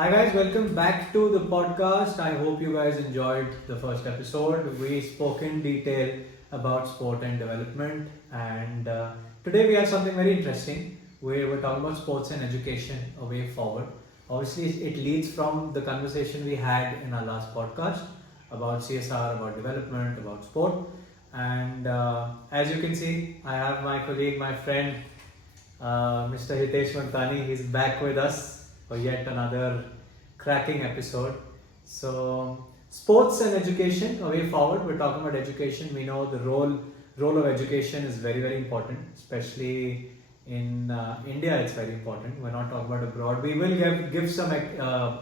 Hi guys, welcome back to the podcast. I hope you guys enjoyed the first episode. We spoke in detail about sport and development, and today we have something very interesting. We're talking about sports and education, a way forward. Obviously, it leads from the conversation we had in our last podcast about CSR, about development, about sport. And as you can see, I have my colleague, my friend, Mr. Hitesh Mantani. He's back with us for yet another cracking episode. So, sports and education, a way forward. We're talking about education. We know the role of education is very important, especially in India. It's very important. We're not talking about abroad. We will give some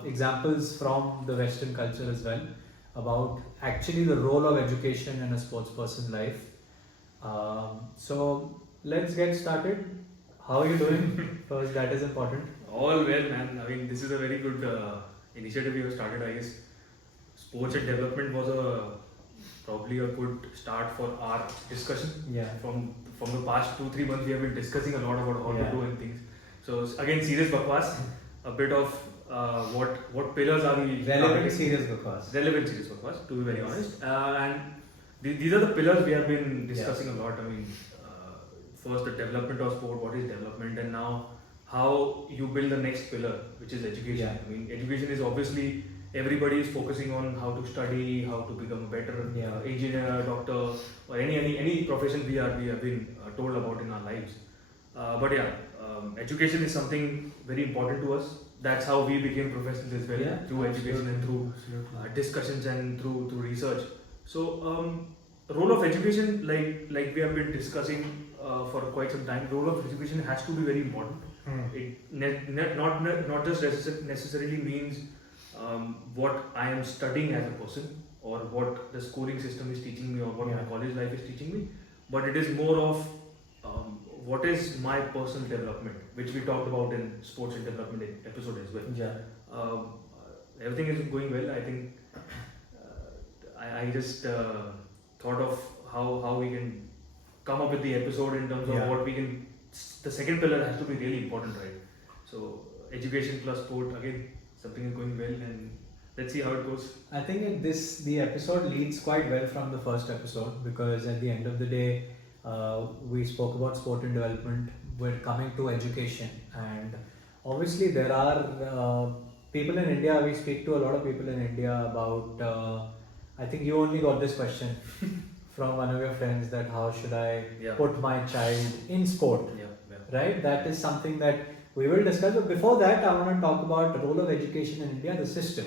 examples from the Western culture as well about actually the role of education in a sports person's life. So let's get started. How are you doing? First, that is important. All well, man. I mean, this is a very good initiative you have started. I guess sports and development was probably a good start for our discussion. Yeah. From the past 2-3 months, we have been discussing a lot about how Yeah. to do and things. So again, serious bakwaas. A bit of what pillars are we Relevant targeting? serious bakwaas. Relevant serious bakwaas, to be very Yes. honest. And these are the pillars we have been discussing a lot. I mean, first the development of sport, what is development, and now how you build the next pillar, which is education. Yeah. I mean, education is obviously everybody is focusing on how to study, how to become a better Yeah. engineer, doctor, or any profession we have been told about in our lives. But yeah, education is something very important to us. That's how we became professionals as well, Yeah, through education and through Absolutely. discussions and through research. So role of education, like we have been discussing for quite some time, role of education has to be very important. It not just necessarily means what I am studying as a person or what the schooling system is teaching me or what my college life is teaching me, but it is more of what is my personal development, which we talked about in sports and development episode as well. Yeah. Everything is going well. I think I just thought of how we can come up with the episode in terms of Yeah. what we can. The second pillar has to be really important, right? So education plus sport, again, something is going well, and let's see how it goes. I think the episode leads quite well from the first episode because at the end of the day, we spoke about sport and development. We're coming to education, and obviously there are people in India. We speak to a lot of people in India about. I think you only got this question from one of your friends that how should I Yeah. put my child in sport, Yeah. right? That is something that we will discuss. But before that, I want to talk about the role of education in India, the system.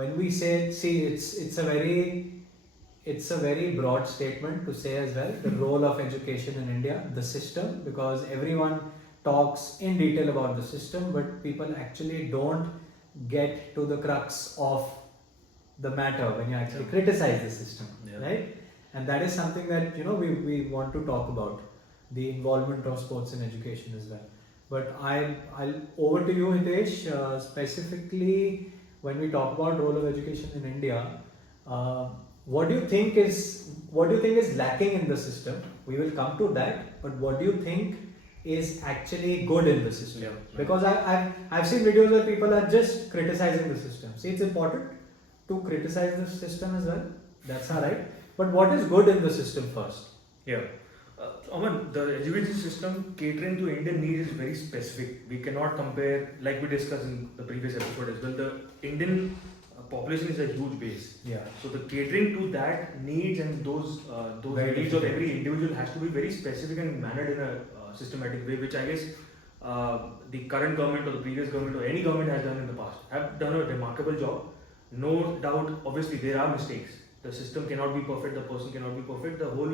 When we say, see, it's a very broad statement to say as well. The role of education in India, the system, because everyone talks in detail about the system, but people actually don't get to the crux of the matter when you actually criticize the system, Yeah. right? And that is something that we want to talk about, the involvement of sports in education as well. But I'll over to you, Hitesh. Specifically, when we talk about role of education in India, what do you think is lacking in the system? We will come to that. But what do you think is actually good in the system? Yeah. Because I've seen videos where people are just criticizing the system. See, it's important to criticize the system as well. That's all right. But what is good in the system first? Yeah. Aman, the education system catering to Indian needs is very specific. We cannot compare, like we discussed in the previous episode as well. The Indian population is a huge base. Yeah. So the catering to that needs and those Very needs of difficult. every individual has to be very specific and mannered in a systematic way, which I guess the current government or the previous government or any government has done in the past, have done a remarkable job. No doubt, obviously there are mistakes. The system cannot be perfect, the person cannot be perfect, the whole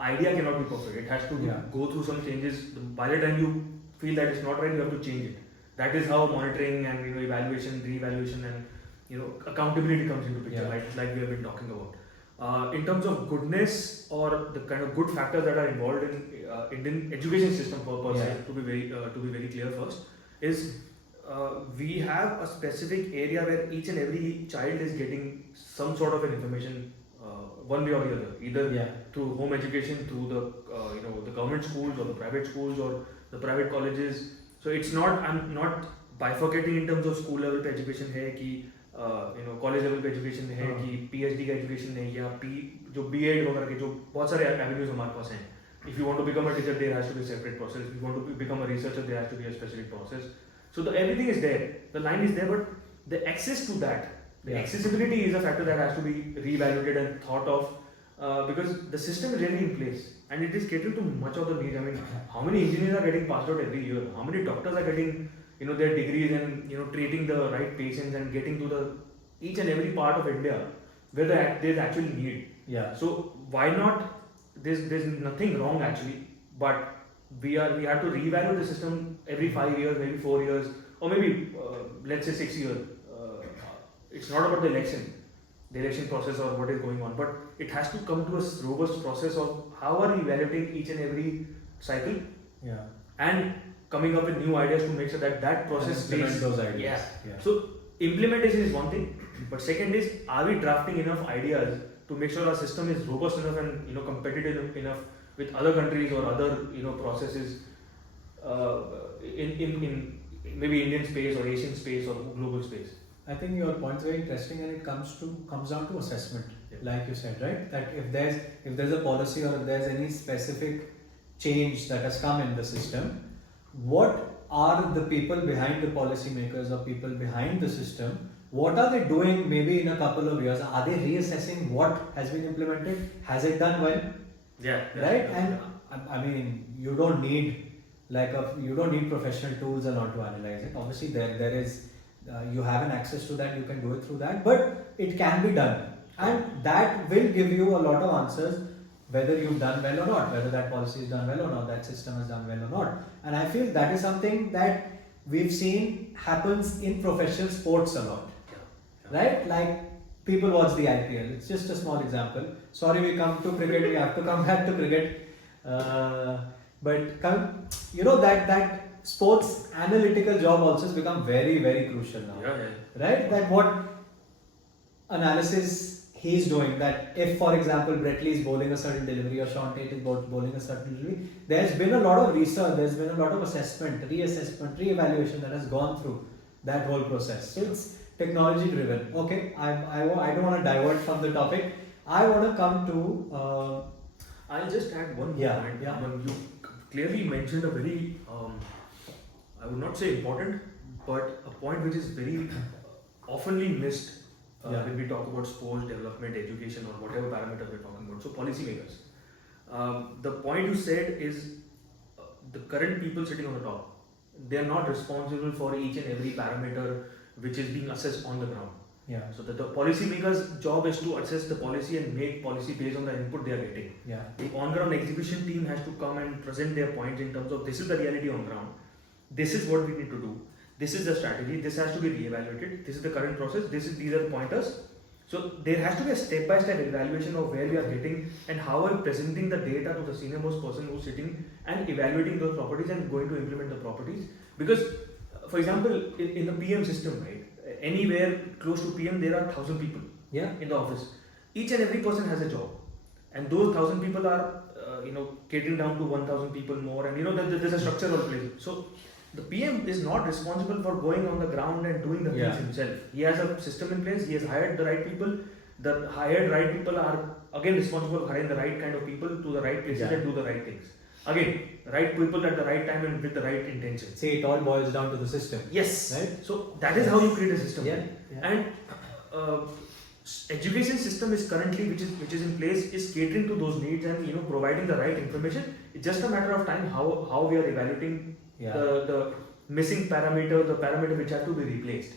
idea cannot be perfect. It has to go through some changes. By the time you feel that it's not right, you have to change it. That is how monitoring and evaluation, re-evaluation, and accountability comes into picture, Yeah. like we have been talking about. In terms of goodness or the kind of good factors that are involved in Indian education system per se, Yeah. to be very clear first, is we have a specific area where each and every child is getting some sort of an information, one way or the other, either Yeah. through home education, through the the government schools or the private schools or the private colleges. So it's not, I'm not bifurcating in terms of school level पे education है कि college level पे education है कि PhD का education है या जो बीएड वगैरह के जो बहुत सारे एवेन्यूज हमारे पास हैं. If you want to become a teacher, there has to be a separate process. If you want to become a researcher, there has to be a specific process. So everything is there. The line is there, but the access to that, the accessibility is a factor that has to be reevaluated and thought of because the system is really in place and it is catering to much of the need. I mean, how many engineers are getting passed out every year? How many doctors are getting their degrees and treating the right patients and getting to the each and every part of India where there's actually need. Yeah. So why not? There's nothing wrong actually, but we have to reevaluate the system every 5 years, maybe 4 years, or maybe let's say 6 years. It's not about the election process or what is going on, but it has to come to a robust process of how are we evaluating each and every cycle, and coming up with new ideas to make sure that process implement those ideas. Yeah. So implementation is one thing, but second is, are we drafting enough ideas to make sure our system is robust enough and competitive enough with other countries or other processes in maybe Indian space or Asian space or global space. I think your point is very interesting, and it comes down to assessment, like you said, right? That if there's a policy or if there's any specific change that has come in the system, what are the people behind the policymakers or people behind the system? What are they doing maybe in a couple of years? Are they reassessing what has been implemented? Has it done well? Yeah. Right? And I mean, you don't need professional tools and all to analyze it. Obviously, there is you have an access to that. You can do it through that, but it can be done, and that will give you a lot of answers whether you've done well or not, whether that policy is done well or not, that system has done well or not. And I feel that is something that we've seen happens in professional sports a lot. Right? Like people watch the IPL. It's just a small example. Sorry, we come to cricket. We have to come back to cricket. But that sports analytical job also has become very, very crucial now. Yeah. Right? That what analysis he's doing. That if, for example, Brett Lee is bowling a certain delivery or Sean Tate is bowling a certain delivery, there's been a lot of research. There's been a lot of assessment, reassessment, re-evaluation that has gone through that whole process. So it's technology driven. Okay, I don't want to divert from the topic. I want to come to. I'll just add one point. Yeah. When you clearly mentioned a very, I would not say important, but a point which is very oftenly missed when we talk about sports development, education, or whatever parameters we're talking about. So policymakers. The point you said is the current people sitting on the top. They are not responsible for each and every parameter which is being assessed on the ground. Yeah. So the policymakers' job is to assess the policy and make policy based on the input they are getting. Yeah. The on-ground exhibition team has to come and present their points in terms of this is the reality on ground. This is what we need to do. This is the strategy. This has to be re-evaluated. This is the current process. These are the pointers. So there has to be a step-by-step evaluation of where we are getting and how are we presenting the data to the senior most person who's sitting and evaluating those properties and going to implement the properties. Because for example, in the PM system, right? Anywhere close to PM, there are 1,000 people in the office. Each and every person has a job, and those 1,000 people are, catering down to 1,000 people more, and there's a structure of place. So the PM is not responsible for going on the ground and doing the things himself. He has a system in place. He has hired the right people. The hired right people are again responsible for hiring the right kind of people to the right places and do the right things. Again, right people at the right time and with the right intention. See, it all boils down to the system. Yes. Right? So that is how you create a system. Yeah. And education system is currently which is in place is catering to those needs and providing the right information. It's just a matter of time how we are evaluating the missing parameter, the parameter which have to be replaced,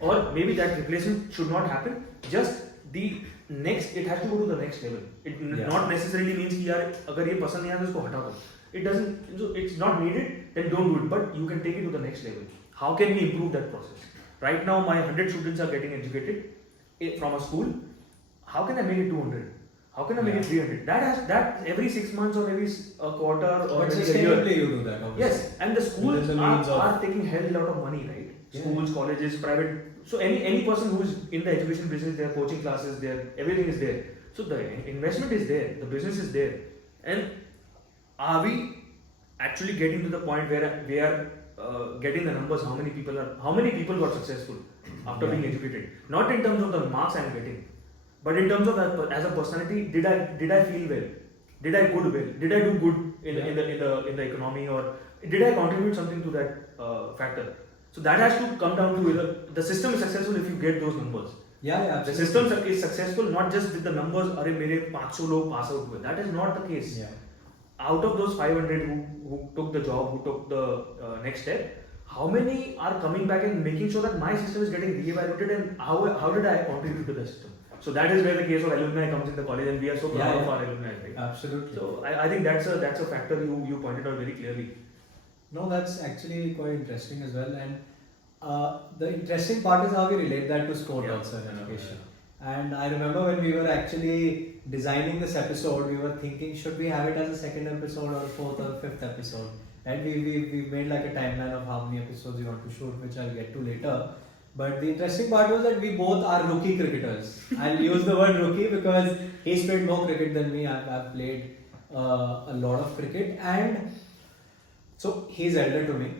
or maybe that replacement should not happen. Just the next, it has to go to the next level. It not necessarily means कि यार अगर ये पसंद नहीं आया तो इसको हटा दो. It doesn't. So it's not needed. Then don't do it. But you can take it to the next level. How can we improve that process? Right now, my 100 students are getting educated from a school. How can I make it 200? How can I make it 300? That every 6 months or every quarter or But every year. sustainably you do that. Obviously. Yes, and the schools are taking hell lot of money, right? Schools, colleges, private. So any person who is in the education business, their coaching classes, everything is there. So the investment is there, the business is there, and are we actually getting to the point where getting the numbers, how many people got successful after being educated. Not in terms of the marks I'm getting, but in terms of as a personality, did I feel well? Did I good well? Did I do good in the economy, or did I contribute something to that factor? So that has to come down to whether the system is successful if you get those numbers. Yeah, The system is successful not just with the numbers. अरे मेरे 500 लोग pass out हुए. That is not the case. Yeah. Out of those 500 who took the job, who took the next step, how many are coming back and making sure that my system is getting re-evaluated, and how did I contribute to the system? So that is where the case of alumni comes in the college, and we are so proud of our alumni. Right? Absolutely. So I think that's a factor you pointed out very clearly. No, that's actually quite interesting as well. And the interesting part is how we relate that to sport also in education. And I remember when we were actually designing this episode, we were thinking, should we have it as a second episode or fourth or fifth episode? And we made like a timeline of how many episodes we want to shoot, which I'll get to later. But the interesting part was that we both are rookie cricketers. I'll use the word rookie because he's played more cricket than me. I've played a lot of cricket, and so he's elder to me.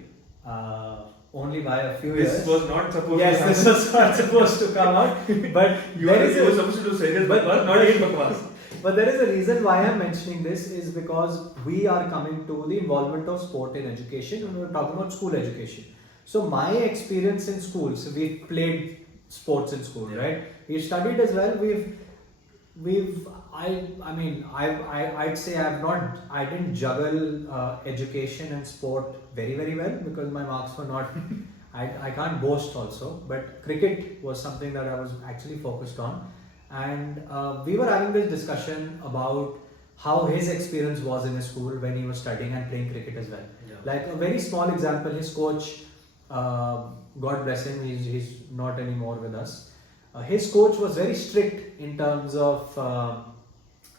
Only by a few years. This was not supposed yes, to happen. this was not supposed to come out. But you were supposed to do serious Bakwaas, not in Bakwaas. But there is a reason why I'm mentioning this is because we are coming to the involvement of sport in education, and we're talking about school education. So my experience in school, so we've played sports in school, right? We've studied as well. I'd say I didn't juggle education and sport very, very well because my marks were not, I can't boast also, but cricket was something that I was actually focused on. And we were having this discussion about how his experience was in his school when he was studying and playing cricket as well. Yeah. Like a very small example, his coach, God bless him, he's not anymore with us. His coach was very strict in terms of how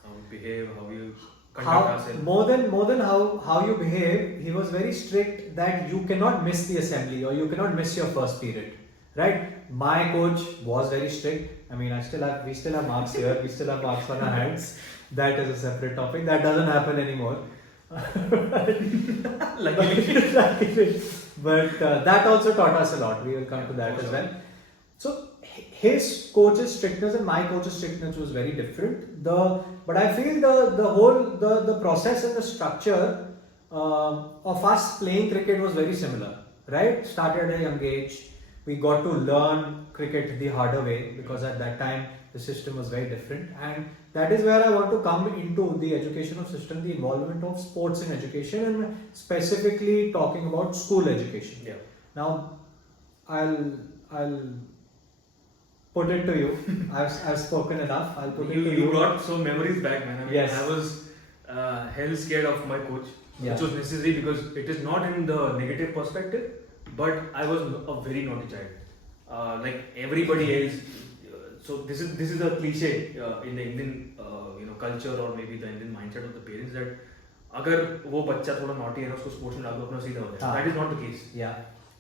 you behave, how you conduct yourself. More than how you behave, he was very strict that you cannot miss the assembly or you cannot miss your first period. Right? My coach was very strict. I mean, we still have marks here, we still have marks on our hands. That is a separate topic. That doesn't happen anymore. Luckily. But that also taught us a lot. We will come to that as well. So his coach's strictness and my coach's strictness was very different. But I feel the process and the structure of us playing cricket was very similar. Right? Started at a young age. We got to learn cricket the harder way because at that time the system was very different, and that is where I want to come into the educational system, the involvement of sports in education, and specifically talking about school education. Yeah. Now, I'll put it to you. I've spoken enough. I'll put it to you. You brought some memories back, man. I mean, yes. I was hell scared of my coach, which was necessary because it is not in the negative perspective, but I was a very naughty child. Like everybody else. So this is a cliche in the Indian culture or maybe the Indian mindset of the parents that अगर वो बच्चा थोड़ा naughty है ना उसको sports में डाल दो अपना सीधा हो जाए. That is not the case. Yeah.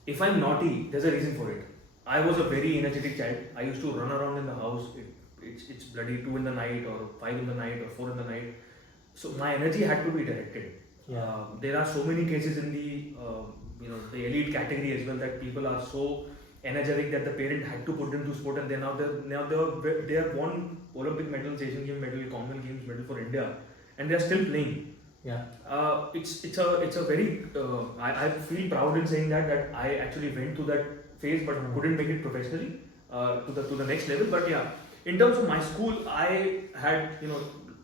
If I'm naughty, there's a reason for it. I was a very energetic child. I used to run around in the house. It's bloody 2 in the night or 5 in the night or 4 in the night. So my energy had to be directed. Yeah. There are so many cases in the elite category as well that people are so energetic that the parent had to put them to sport, and they have won Olympic medals, Asian Games medal, Commonwealth Games medal for India, and they are still playing. Yeah. It's a very I feel proud in saying that I actually went through that phase but couldn't make it professionally to the next level. But yeah, in terms of my school, I had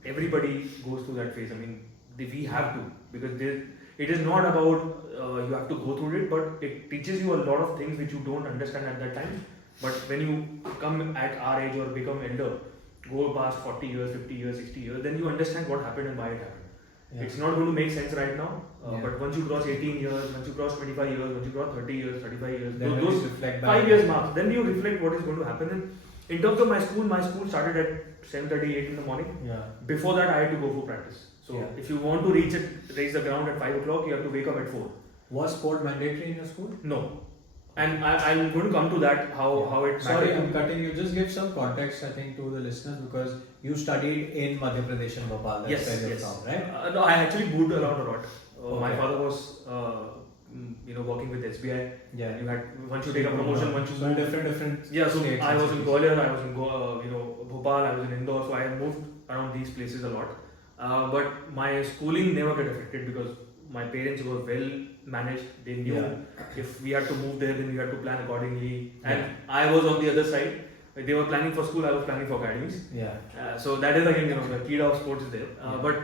everybody goes through that phase. I mean, we have to, because it is not about you have to go through it, but it teaches you a lot of things which you don't understand at that time. But when you come at our age or become elder, go past 40 years, 50 years, 60 years, then you understand what happened and why it happened. Yeah. It's not going to make sense right now, but once you cross 18 years, once you cross 25 years, once you cross 30 years, 35 years, then those reflect 5 years marks, then you reflect what is going to happen. And in terms of my school started at 7:30, 8 in the morning. Yeah. Before that, I had to go for practice. So if you want to reach the ground at 5 o'clock, you have to wake up at 4. Was sport mandatory in your school? No. And I'm going to come to that, how it Sorry, mattered. I'm cutting you. Just give some context, I think, to the listeners, because you studied in Madhya Pradesh and Bhopal. That's where you're from, right? No, I actually moved around a lot. My Okay. father was working with SBI. Yeah. You had once you take a promotion, once you so move. different Yeah, so states I and was in cities. Gwalior, I was in Bhopal, I was in Indore, so I moved around these places a lot. But my schooling never got affected because my parents were well managed. They knew if we had to move there, then we had to plan accordingly. And I was on the other side. They were planning for school, I was planning for academies. Yeah. So that is again, the key of sports is there. But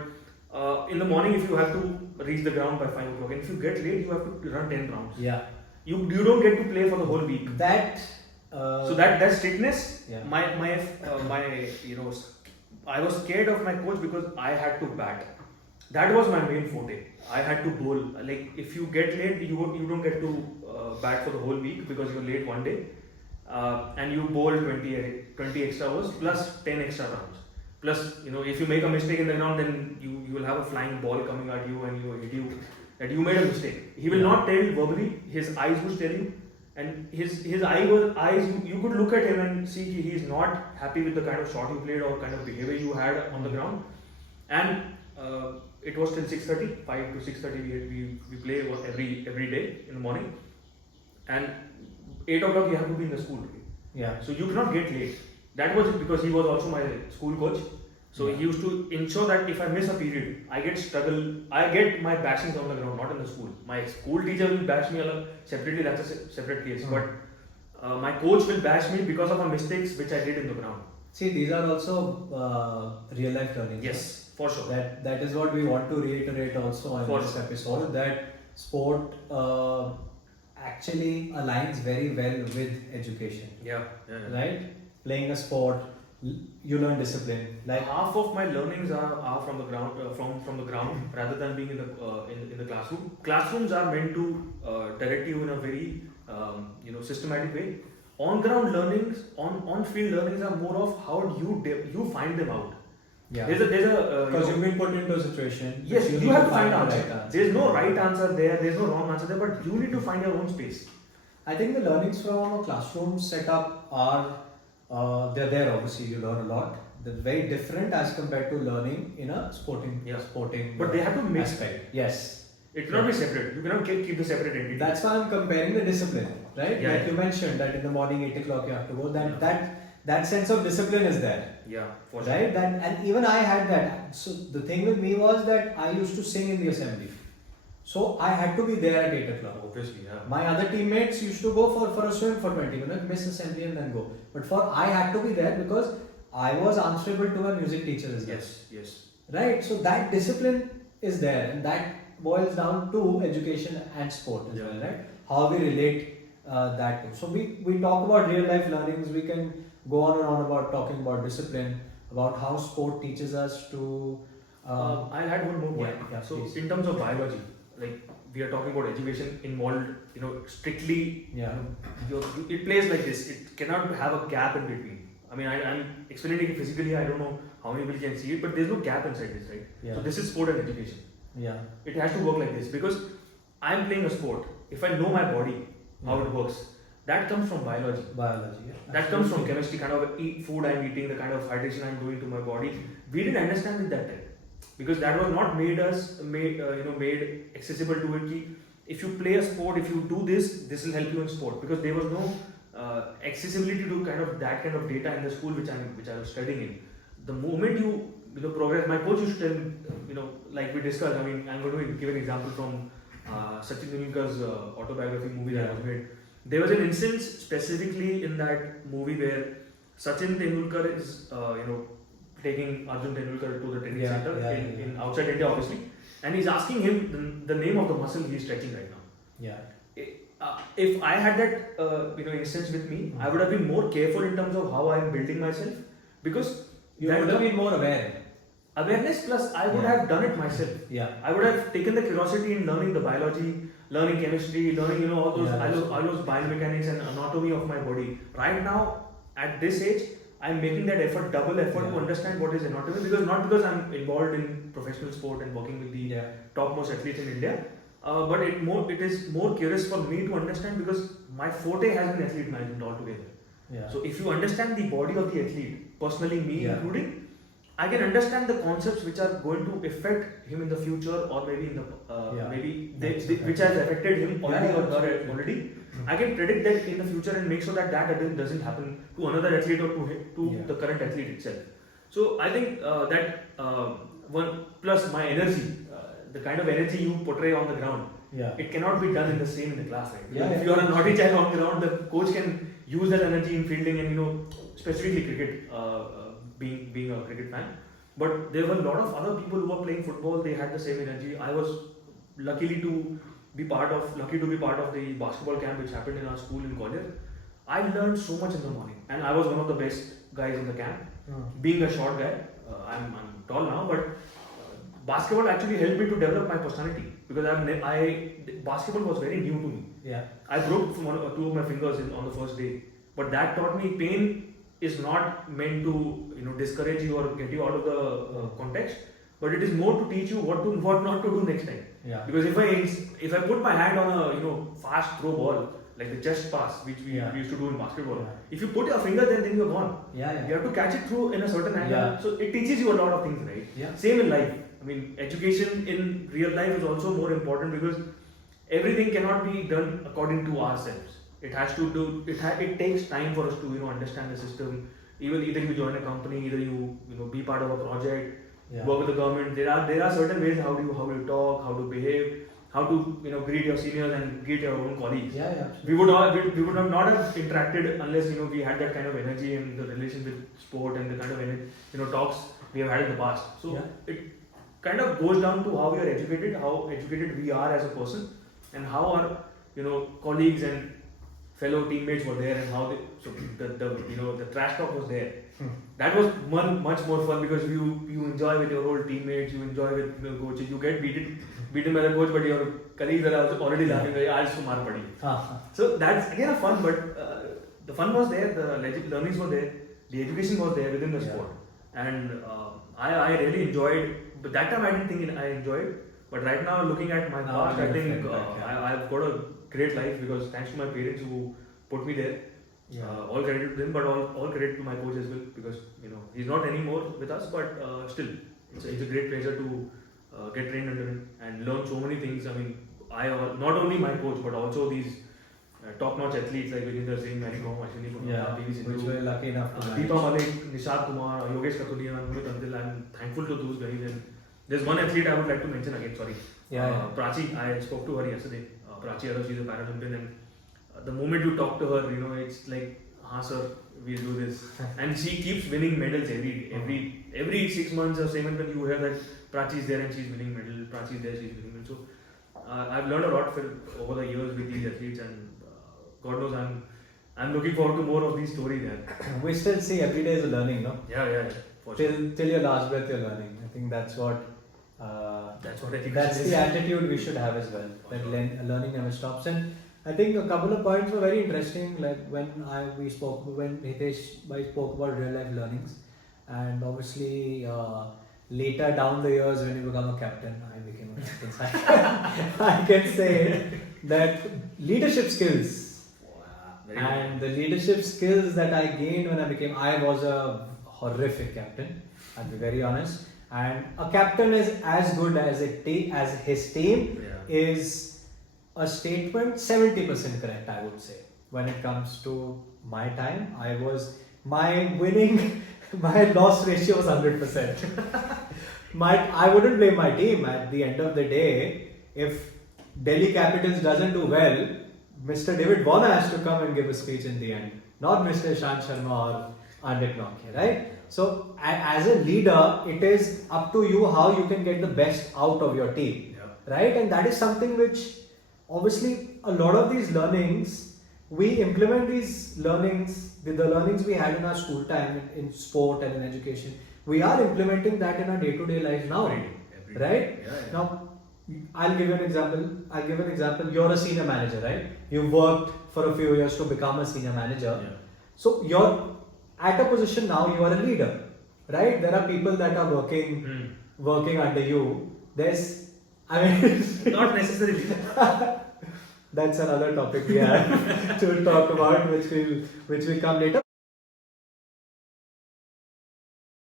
in the morning, if you have to reach the ground by 5 o'clock, and if you get late, you have to run 10 rounds. Yeah. You don't get to play for the whole week. That. So that strictness, Yeah. I was scared of my coach because I had to bat. That was my main forte. I had to bowl. Like if you get late, you don't get to bat for the whole week because you're late one day, and you bowl 20 extra overs plus 10 extra rounds. Plus, if you make a mistake in the ground, then you will have a flying ball coming at you and you hit you that you made a mistake. He will not tell verbally. His eyes will tell you. And his eyes, you could look at him and see he is not happy with the kind of shot you played or kind of behavior you had on the ground. And it was till 6:30, 5 to 6:30 we play every day in the morning. And 8 o'clock you have to be in the school. Yeah. So you cannot get late. That was it because he was also my school coach. So he used to ensure that if I miss a period, I get my bashings on the ground, not in the school. My school teacher will bash me separately, that's a separate case. But my coach will bash me because of my mistakes which I did in the ground. See, these are also real life learnings. Yes, for sure. That is what we want to reiterate also in this episode, that sport actually aligns very well with education. Yeah. Right? Playing a sport, you learn discipline. Like half of my learnings are from the ground, from the ground rather than being in the classroom. Classrooms are meant to direct you in a very systematic way. On ground learnings, on field learnings are more of how you find them out. Yeah. There's a because you've been put into a situation. Yes, you have to find out. Right answer. There's no right answer there. There's no wrong answer there. But you need to find your own space. I think the learnings from a classroom setup are they're there. Obviously, you learn a lot. They're very different as compared to learning in a sporting. But they have to mix. Aspect. Yes. It cannot be separate. You cannot keep the separate entity. That's why I'm comparing the discipline, right? Yeah, like you mentioned that in the morning 8 o'clock you have to go. That sense of discipline is there. Yeah, for sure. Right? And even I had that. So the thing with me was that I used to sing in the assembly. So I had to be there at 8 o'clock. Obviously, yeah. My other teammates used to go for a swim for 20 minutes, miss assembly and then go. But I had to be there because I was answerable to my music teacher as well. Yes. Right? So that discipline is there, and that boils down to education and sport as well, right? How we relate that to. So we talk about real life learnings. We can go on and on about talking about discipline, about how sport teaches us to. I'll add one more point. Yeah, so please. in terms of biology, like we are talking about education involved, strictly. Yeah. It plays like this. It cannot have a gap in between. I mean, I'm explaining it physically. I don't know how many people can see it, but there's no gap inside this, right? Yeah. So this is sport and education. Yeah. It has to work like this because I'm playing a sport. If I know my body, how it works, that comes from biology. Yeah. That comes from chemistry, kind of food I'm eating, the kind of hydration I'm doing to my body. We didn't understand it that time because that was not made accessible to it. If you play a sport, if you do this will help you in sport because there was no accessibility to that kind of data in the school which I was studying in. The moment you progress, my coach used to tell, like we discussed. I mean, I'm going to give an example from Sachin Tendulkar's autobiography movie that was made. There was an instance specifically in that movie where Sachin Tendulkar is, taking Arjun Tendulkar to the training center in outside India, obviously, and he's asking him the name of the muscle he's stretching right now. Yeah. If I had that instance with me, I would have been more careful in terms of how I'm building myself because you would have been more aware. Awareness plus I would have done it myself. Yeah. I would have taken the curiosity in learning the biology, learning chemistry, learning all those biomechanics and anatomy of my body. Right now, at this age, I'm making that double effort to understand what is anatomy not because I'm involved in professional sport and working with the topmost athletes in India, but it is more curious for me to understand because my forte has been athlete management altogether. Yeah. So if you understand the body of the athlete, personally me including, I can understand the concepts which are going to affect him in the future, or maybe in the which has affected him already or her already. I can predict that in the future and make sure that doesn't happen to another athlete or to the current athlete itself. So I think that one plus my energy, the kind of energy you portray on the ground, it cannot be done in the same in the class, right? If you are a naughty child on the ground, the coach can use that energy in fielding and specifically cricket, being a cricket fan. But there were a lot of other people who were playing football. They had the same energy. I was lucky to be part of the basketball camp which happened in our school in college. I learned so much in the morning, and I was one of the best guys in the camp. Being a short guy, I'm tall now, but basketball actually helped me to develop my personality, because basketball was very new to me. I broke two of my fingers on the first day, but that taught me pain is not meant to discourage you or get you out of the context, but it is more to teach you what not to do next time. Because if I put my hand on a fast throw ball, like the chest pass which we used to do in basketball, if you put your finger there, then you're gone. You have to catch it through in a certain angle. So it teaches you a lot of things, right? Same in life. I mean, education in real life is also more important, because everything cannot be done according to ourselves. It has to do. It takes time for us to understand the system. Either you join a company, either you be part of a project, work with the government. There are certain ways how you talk, how to behave, how to greet your seniors and greet your own colleagues. We would not have interacted unless we had that kind of energy and the relation with sport and the kind of talks we have had in the past. So it kind of goes down to how we are educated, how educated we are as a person, and how our colleagues and fellow teammates were there, and how the trash talk was there. That was much more fun, because you enjoy with your old teammates, you enjoy with the coaches. You get beaten by the coach, but your colleagues are also already laughing. Aaj to maar padi. So that's again a fun, but the fun was there, the learnings were there, the education was there within the sport, and I really enjoyed. But that time I didn't think I enjoyed. But right now, looking at my past, I think I've got a great life, because thanks to my parents who put me there. All credit to them, but all credit to my coach as well, because he's not anymore with us, but still it's a great pleasure to get trained under him and learn so many things. I mean, not only my coach, but also these top-notch athletes like Vijender Singh, Mary Kom, Ashwini Purnima, PV Sindhu, which were lucky enough to Deepa Malik, Nishad Kumar, Yogesh Katulia, Amit Andil. I'm thankful to those guys. And there's one athlete I would like to mention again. Sorry, Prachi. I spoke to her yesterday. Prachi Arab, she's a Paralympian, and the moment you talk to her, it's like, "Haan sir, we'll do this," and she keeps winning medals every 6 months or 7 months. You hear that Prachi is there and she's winning medals. Prachi is there, she's winning medals. So I've learned a lot over the years with these athletes, and God knows I'm looking forward to more of these stories. We still see every day is a learning, no? Yeah. Till your last breath, you're learning. I think that's what. That's the attitude we should have as well. That learning never stops. And I think a couple of points were very interesting. Like when Hitesh spoke about real life learnings, and obviously later down the years when you become a captain, I became a captain. So I can say that leadership skills. And the leadership skills that I gained when I was a horrific captain, I'll be very honest. And a captain is as good as his team is a statement 70% correct, I would say. When it comes to my time, my loss ratio was 100%. I wouldn't blame my team. At the end of the day, if Delhi Capitals doesn't do well, Mr. David Warner has to come and give a speech in the end, not Mr. Ishant Sharma or Andit Nokia, right? So, as a leader, it is up to you how you can get the best out of your team, right? And that is something which, obviously, a lot of these learnings, we implement these learnings, the learnings we had in our school time in sport and in education, we are implementing that in our day-to-day life now, right? Now, I'll give you an example. You're a senior manager, right? You worked for a few years to become a senior manager. So you're at a position now, you are a leader, right? There are people that are working under you. Not necessarily. That's another topic we have to talk about, which will come later.